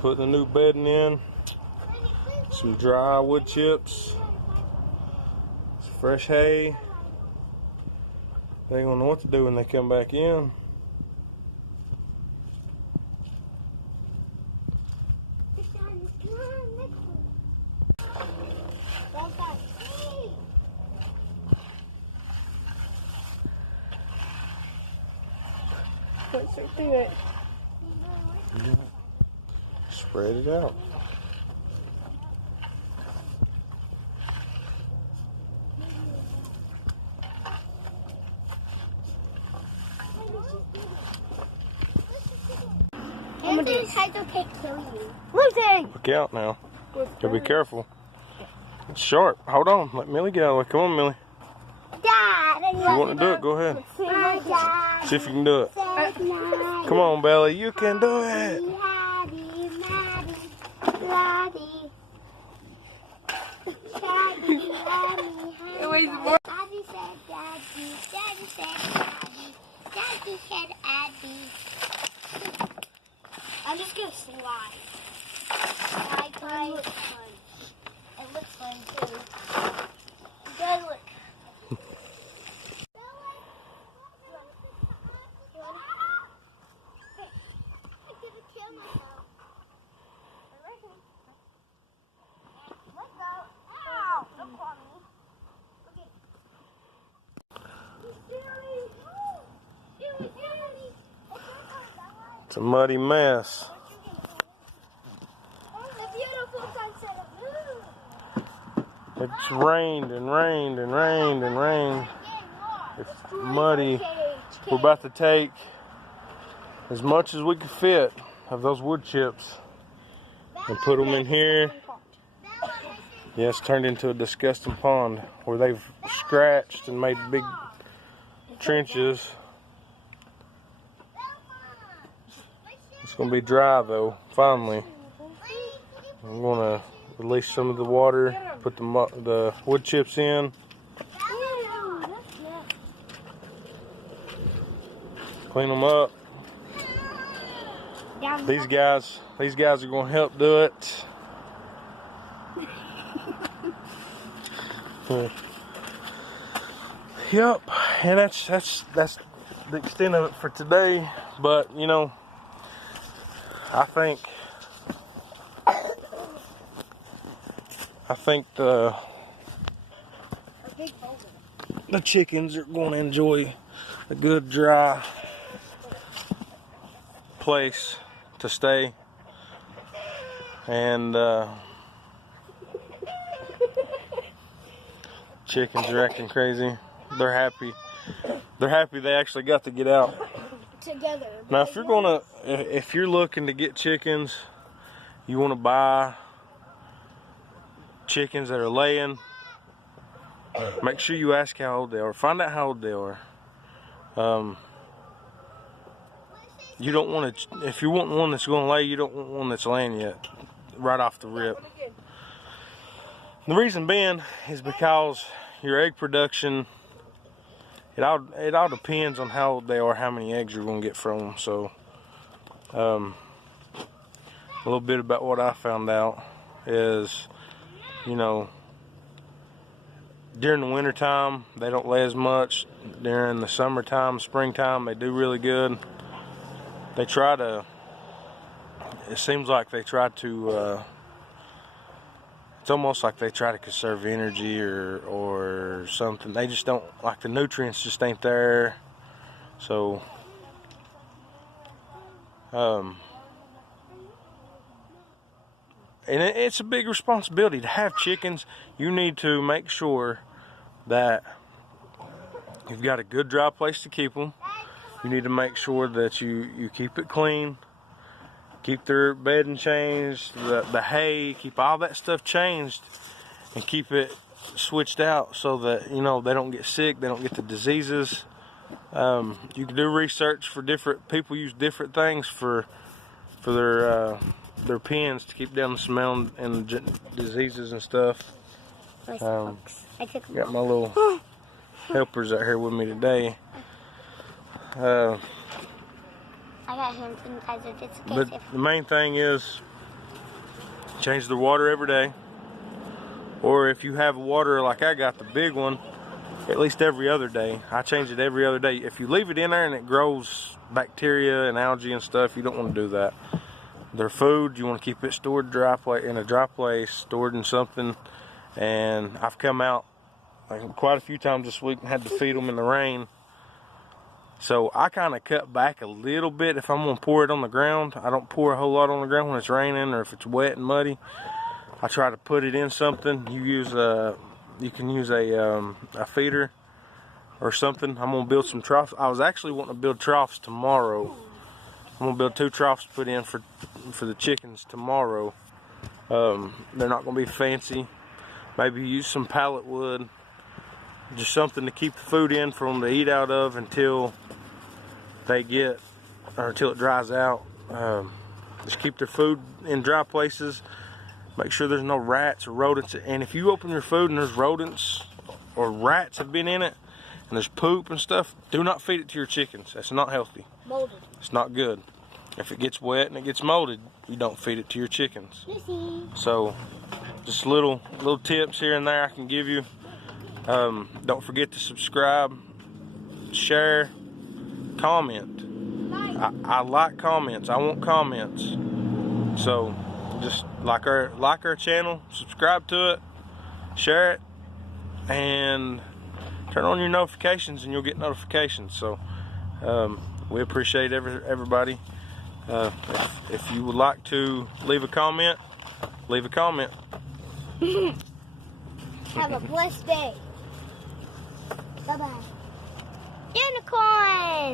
Putting the new bedding in, some dry wood chips, some fresh hay. They don't know what to do when they come back in. Let's do it. Spread it out. I'm gonna do it. Look out now. Gotta be careful. It's sharp. Hold on. Let Millie get out of the way. Come on, Millie. If you want to do it, go ahead. See if you can do it. Come on, Belly. You can do it. I'm just gonna slide. Slide. It looks fun too. It does look. It's a muddy mess. It's rained and rained and rained and rained. It's muddy. We're about to take as much as we can fit of those wood chips and put them in here. Yeah, it's turned into a disgusting pond where they've scratched and made big trenches. It's going to be dry though, finally. I'm going to release some of the water, put the wood chips in. Clean them up. These guys are going to help do it. Yep, and that's the extent of it for today. But you know, I think the chickens are going to enjoy a good dry place to stay, and chickens are acting crazy. They're happy. They're happy they actually got to get out Together. now. If you're looking to get chickens, you want to buy chickens that are laying, make sure you ask how old they are. Find out how old they are. You don't want to, if you want one that's going to lay, you don't want one that's laying yet, right off the rip. The reason being is because your egg production, it all depends on how old they are, how many eggs you're going to get from them. So, a little bit about what I found out is, you know, during the winter time they don't lay as much. During the summertime, springtime, they do really good. They try to, it seems like they try to, it's almost like they try to conserve energy or something. They just don't, like, the nutrients just ain't there. So, and it's a big responsibility to have chickens. You need to make sure that you've got a good dry place to keep them. You need to make sure that you keep it clean, keep their bedding changed, the hay, keep all that stuff changed, and keep it switched out so that, you know, they don't get sick, they don't get the diseases. You can do research for different people, use different things for for their pens to keep down the smell and diseases and stuff. I took them Got my little helpers out here with me today. I got hand sanitizer just in case. But the main thing is change the water every day. Or if you have water like I got, the big one, at least every other day. I change it every other day. If you leave it in there and it grows bacteria and algae and stuff, you don't want to do that. Their food, you want to keep it stored in a dry place, stored in something. And I've come out quite a few times this week and had to feed them in the rain. So I kind of cut back a little bit if I'm going to pour it on the ground. I don't pour a whole lot on the ground when it's raining or if it's wet and muddy. I try to put it in something. You can use a feeder or something. I'm going to build some troughs. I was actually wanting to build troughs tomorrow. I'm going to build 2 troughs to put in for the chickens tomorrow. They're not going to be fancy. Maybe use some pallet wood. Just something to keep the food in for them to eat out of until until it dries out. Just keep their food in dry places. Make sure there's no rats or rodents. And if you open your food and there's rodents or rats have been in it and there's poop and stuff, do not feed it to your chickens. That's not healthy. Molded. It's not good. If it gets wet and it gets molded, you don't feed it to your chickens. So just little tips here and there I can give you. Don't forget to subscribe, share, comment. I like comments. I want comments. So just like our channel, subscribe to it, share it, and turn on your notifications and you'll get notifications. So we appreciate everybody. If you would like to leave a comment, leave a comment. Have a blessed day. Bye-bye. Unicorn!